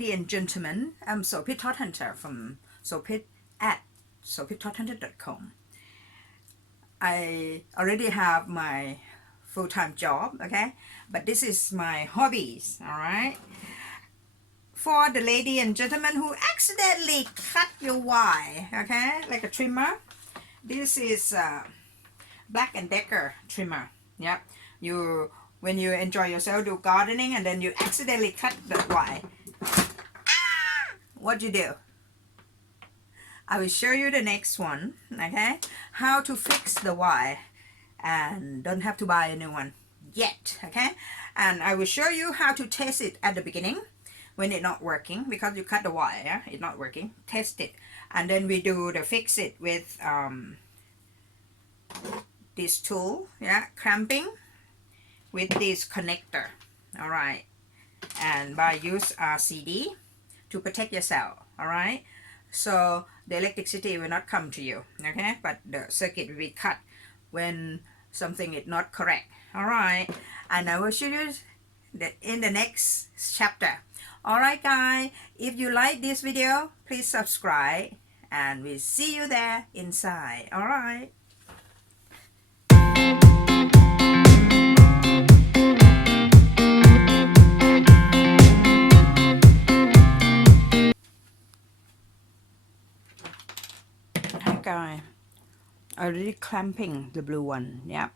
ladies and gentlemen, I'm Sopit Thought Hunter from Sopit at sopithoughthunter.com. I already have my full-time job, okay, but this is my hobbies, all right. For the lady and gentlemen who accidentally cut your wire, okay, like a trimmer, this is Black & Decker trimmer. Yep, when you enjoy yourself do gardening and then you accidentally cut the wire, what you do? I will show you the next one, okay, how to fix the wire and don't have to buy a new one yet, okay. And I will show you how to test it at the beginning when it's not working, because you cut the wire, it's not working, test it, and then we do the fix it with this tool, yeah, crimping with this connector, all right, and by use RCD to protect yourself, all right. So the electricity will not come to you, okay, but the circuit will be cut when something is not correct, all right. And I will show you in the next chapter. All right, guys, if you like this video, please subscribe and we'll see you there inside. All right. Hi guys, already clamping the blue one, yep,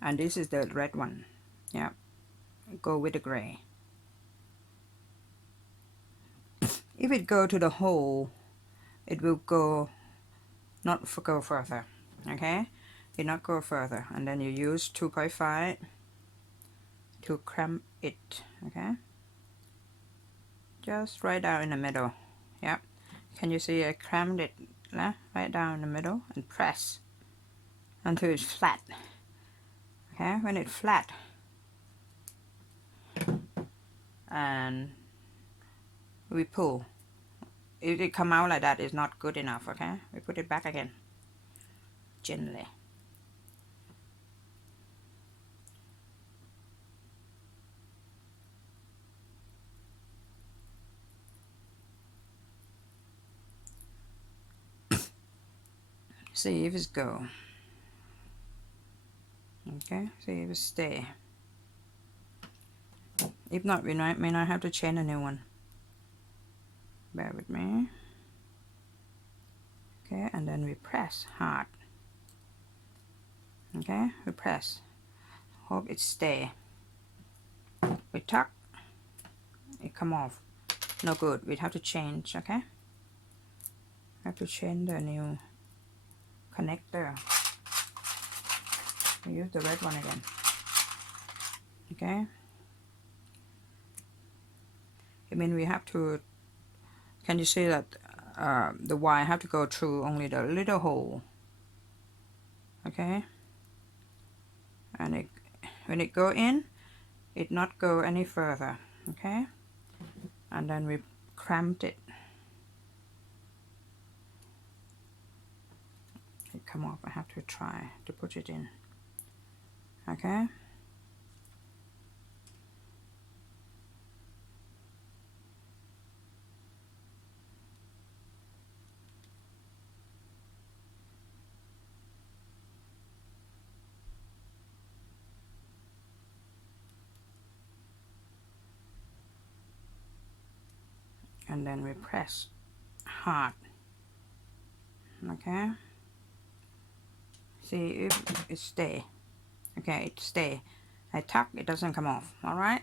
and this is the red one, yep, go with the gray. If it go to the hole, it will go go further, okay, it not go further, and then you use 2.5 to clamp it, okay, just right down in the middle, yep. Can you see I clamped it right down in the middle and press until it's flat, okay. When it's flat and we pull, if it come out like that, it's not good enough, okay. We put it back again gently. See if it's go, okay, see if it stay. If not, we may not have to change a new one. Bear with me. Okay, and then we press hard. Okay, we press. Hope it stay. We tuck. It come off. No good. We have to change. Okay. Have to change the new connector. We use the red one again. Okay. I mean, we have to. Can you see that the wire have to go through only the little hole? Okay. And when it go in, it not go any further, okay. And then we cramped it. It come off. I have to try to put it in, okay. And then we press hard, okay. See if it stay, okay, it stay. I tuck, it doesn't come off, all right.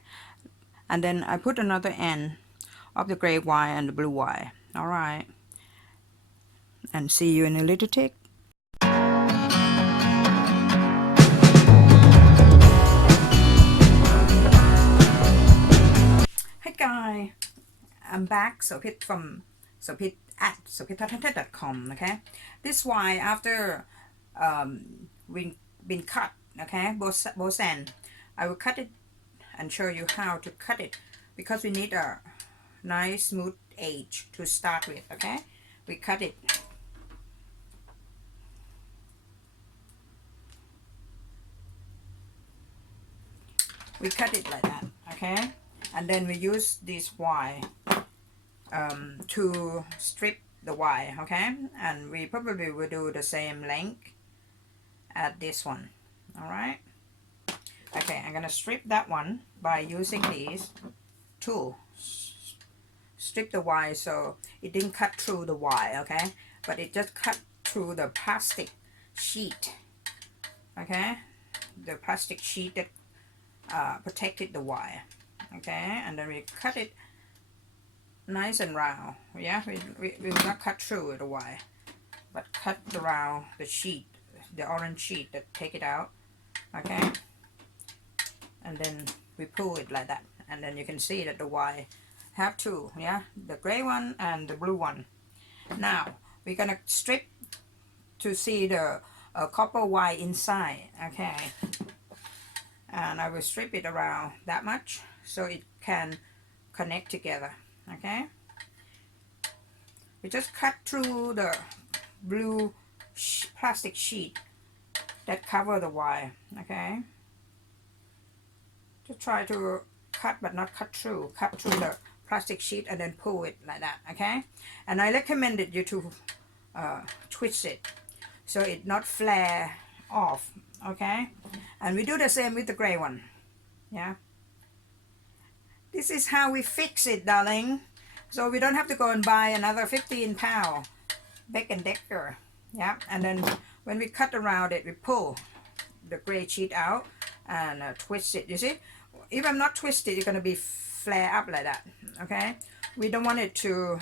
And then I put another end of the gray wire and the blue wire, all right. And see you in a little tick. Hi guys, I'm back. Sopit from Sopit at sopithoughthunter.com. Okay, this wire after been cut, okay, both ends. I will cut it and show you how to cut it, because we need a nice smooth edge to start with. Okay, we cut it. We cut it like that, okay, and then we use this wire to strip the wire, okay? And we probably will do the same length at this one. All right. Okay, I'm gonna strip that one by using these tool. Strip the wire so it didn't cut through the wire, okay? But it just cut through the plastic sheet, okay? The plastic sheet that protected the wire, okay? And then we cut it nice and round, yeah? We will not cut through the wire, but cut around the sheet, the orange sheet that take it out, okay? And then we pull it like that, and then you can see that the wire have two, yeah, the gray one and the blue one. Now we're gonna strip to see the copper wire inside, okay? And I will strip it around that much so it can connect together, okay? We just cut through the blue plastic sheet that cover the wire, okay? Just try to cut but not cut through the plastic sheet and then pull it like that, okay? And I recommended you to twist it so it not flare off, okay? And we do the same with the gray one, yeah? This is how we fix it, darling. So we don't have to go and buy another 15-pound Beck and Decker, yeah? And then when we cut around it, we pull the gray sheet out and twist it, you see? If I'm not twisted, it's gonna be flare up like that, okay? We don't want it to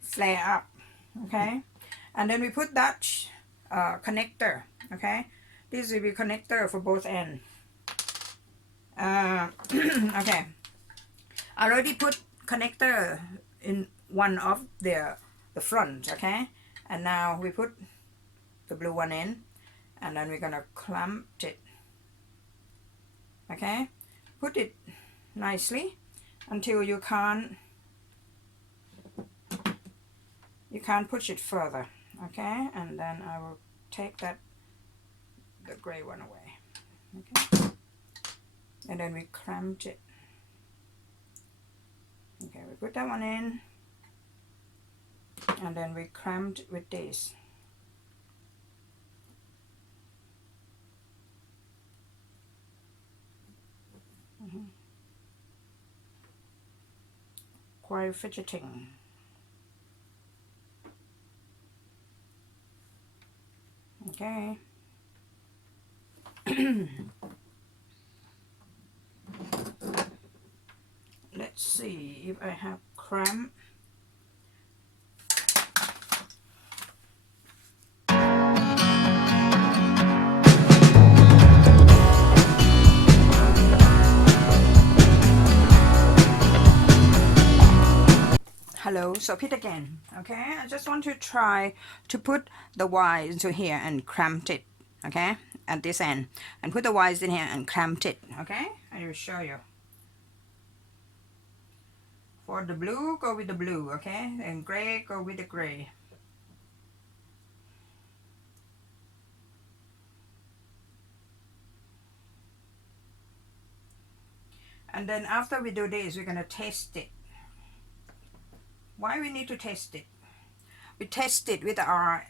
flare up, okay? And then we put that connector, okay? This will be connector for both ends. Okay, I already put connector in one of the front, okay? And now we put the blue one in, and then we're gonna clamp it, okay? Put it nicely until you can't push it further, okay? And then I will take the gray one away, okay? And then we clamp it. Okay, we put that one in, and then we clamped with this. Quite fidgeting. Okay. Let's see if I have cramp. Hello, Sopit again. Okay, I just want to try to put the wires into here and clamp it, okay, at this end, and put the wires in here and clamp it, okay? I will show you. For the blue, go with the blue, okay, and gray, go with the gray. And then after we do this, we're gonna test it. Why we need to test it? We test it with our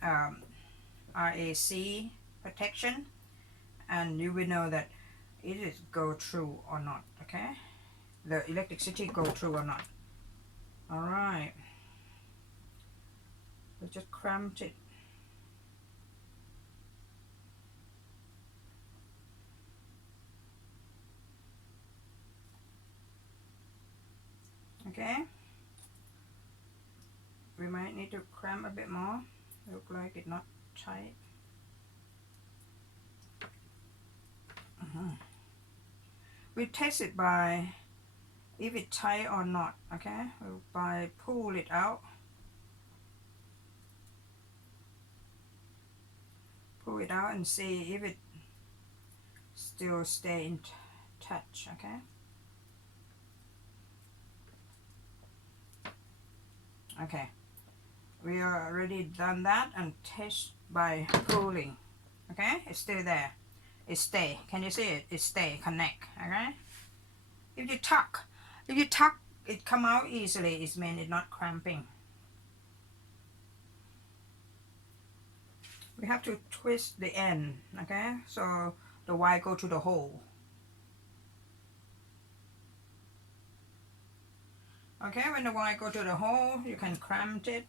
RAC protection, and you will know that it is go through or not, okay? The electricity go through or not. All right. We just cramped it. Okay. We might need to cramp a bit more. Look like it's not tight. We test it by if it's tight or not, okay? By pull it out. Pull it out and see if it still stay in touch, okay? Okay. We are already done that and test by pulling, okay? It's still there. It stay. Can you see it? It stay, connect, okay? If you tuck it come out easily, it means it's not cramping. We have to twist the end, okay, so the wire go to the hole. Okay, when the wire go to the hole, you can cramp it.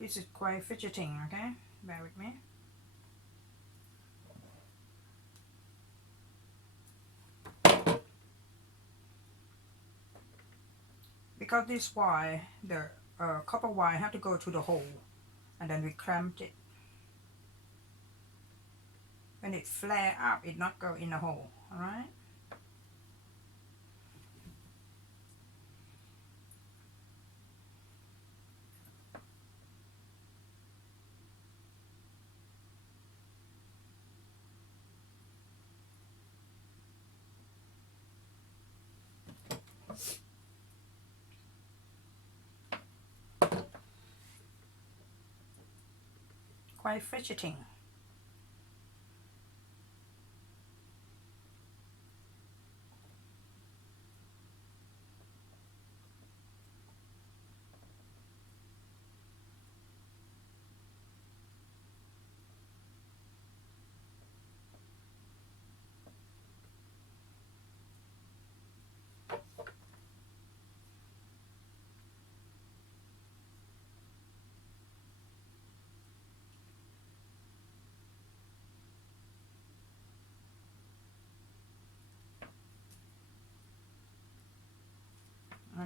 This is quite fidgeting, okay? Bear with me. Because this wire, the copper wire, have to go to the hole, and then we clamped it. When it flare up, it not go in the hole, alright? Quite fidgeting.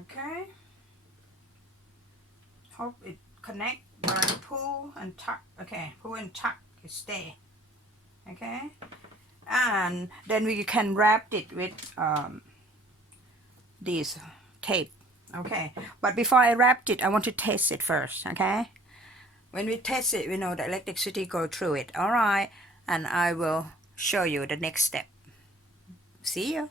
Okay. Hope it connect by pull and tuck. Okay, pull and tuck, it stay. Okay, and then we can wrap it with this tape. Okay, but before I wrapped it, I want to test it first. Okay, when we test it, we know the electricity go through it. All right, and I will show you the next step. See you.